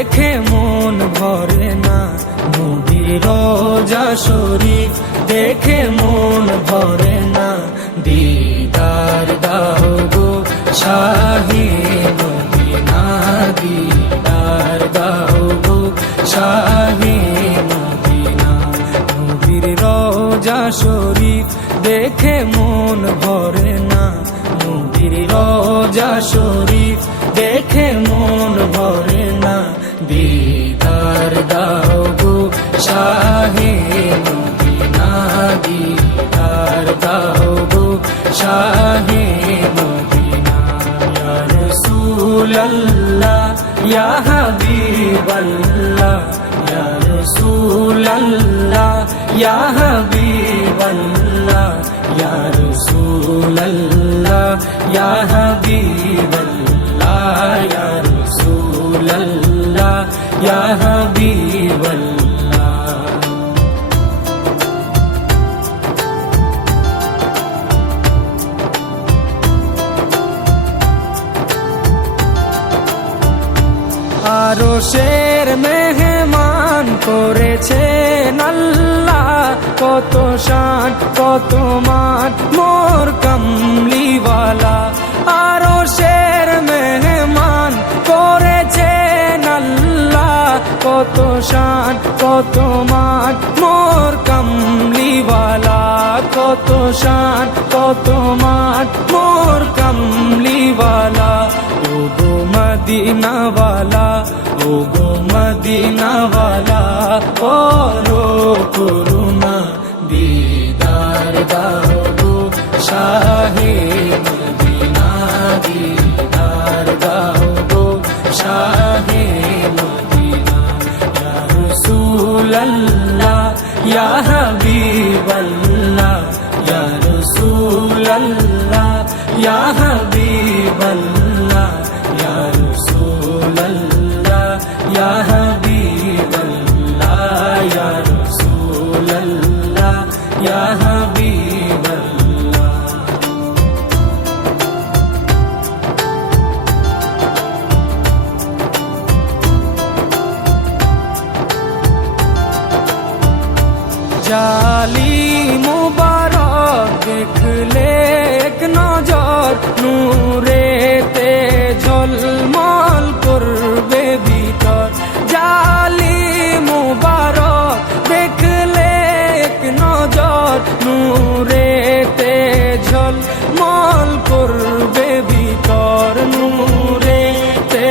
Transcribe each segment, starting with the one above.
দেখে মন ভরে না, নবীর রওজা শরীফ দেখে মন ভরে না। দিদার দাও গো শাহে মদিনা, দিদার দাও গো শাহে মদিনা। নবীর রওজা শরীফ দেখে মন ভরে না, নবীর রওজা শরীফ দেখে মন ভরে না। দিদার দাও গো শাহে মদিনা, দিদার দাও গো শাহে মদিনা। ইয়া রাসূলাল্লাহ ইয়া হাবিবাল্লাহ, ইয়া রাসূলাল্লাহ ইয়া হাবিবাল্লাহ, ইয়া রাসূলাল্লাহ ইয়া হাবিবাল্লাহ, ইয়া রাসূলাল্লাহ ইয়া হাবিবাল্লাহ। আরশের মেহমান করেছেন আল্লাহ, কত শান কত মান মোর কামলিওয়ালা। আরশের মেহমান করেছেন আল্লাহ, কত শান কত মান মোর কামলিওয়ালা, কত শান কত মান মোর কামলিওয়ালা। ও গো মদিনাওয়ালা, ও গো মদিনাওয়ালা, করো করুণা, দিদার দাও গো শাহে মদিনা, দিদার দাও গো শাহে মদিনা। ইয়া রাসূলাল্লাহ ইয়া হাবিবাল্লাহ, ইয়া রাসূলাল্লাহ ইয়া হাবিবাল্লাহ, ইয়া রাসূলাল্লাহ ইয়া হাবিবাল্লাহ, ইয়া রাসূলাল্লাহ ইয়া হাবিবাল্লাহ। জালি মুবারক দেখলে এক নজর, নূরেতে ঝলমল করবে ভিতর। জালি মুবারক দেখলে এক নজর, নূরেতে ঝলমল করবে ভিতর, নূরেতে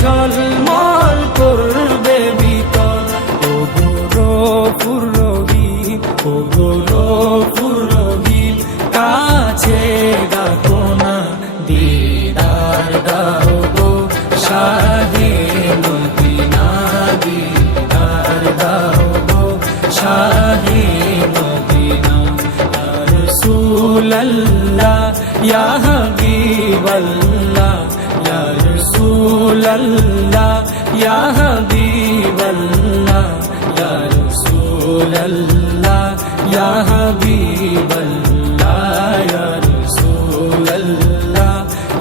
ঝলমল করবে ভিতর। ও গো রহিম, ও গো রহিম, কাছে ডাকো না, দিদার দাও গো শাহে মদিনা, দিদার দাও গো শাহে মদিনা। ইয়া রাসূলাল্লাহ ইয়া হাবিবাল্লাহ, ইয়া রাসূলাল্লাহ ইয়া হাবিবাল্লাহ, ইয়া রাসূলাল্লাহ ইয়া হাবিবাল্লাহ, ইয়া রাসূলাল্লাহ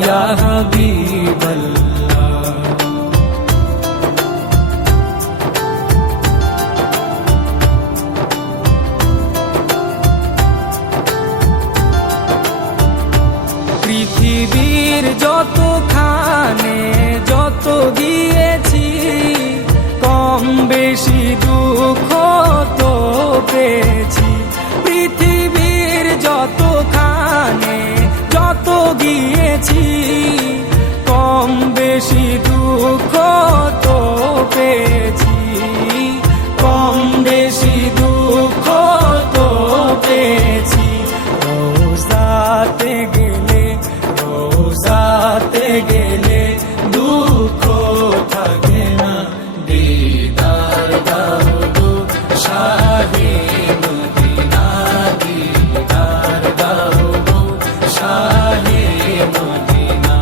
ইয়া হাবিবাল্লাহ। পৃথিবীর যতখানে যত গিয়েছি, কম বেশি দুঃখ তো পেয়েছি। পৃথিবীর যতখানে যত গিয়েছি, কম বেশি দুঃখ তো পেয়েছি, কম বেশি দুঃখ তো পেয়েছি। রোজাতে গেলে, রোজাতে গেলে দুঃখ থাকে না, দিদার দাও গো শাহে মদিনা, দিদার দাও গো শাহে মদিনা।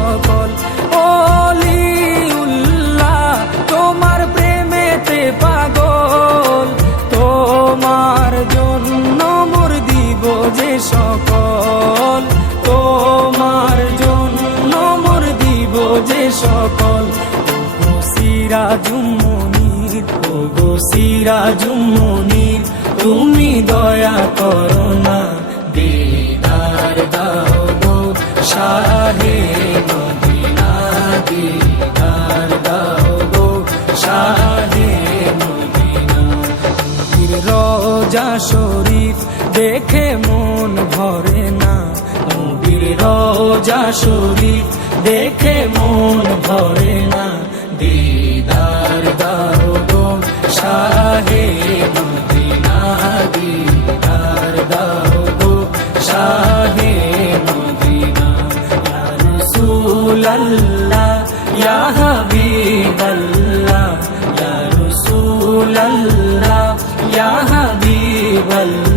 সকল অলিউল্লাহ তোমার প্রেমেতে পাগল, তোমার জন্য মোর দিব যে সকল, তোমার জন্য মোর দিব যে সকল। ওগো সিরাজুম মুনীর, ওগো সিরাজুম মুনীর, তুমি দয়া করো না, দিদার দাও গো শাহে মদিনা, দিদার দাও গো শাহে মদিনা। নবীর রওজা শরীফ দেখে মন ভরে না, নবীর রওজা শরীফ দেখে মন ভরে না, দিদার দাও গো শাহে মদিনা, দিদার দাও গো শাহে মদিনা। ইয়া রাসূলাল্লাহ ইয়া হাবিবাল্লাহ, ইয়া রাসূলাল্লাহ ইয়া হাবিবাল্লাহ।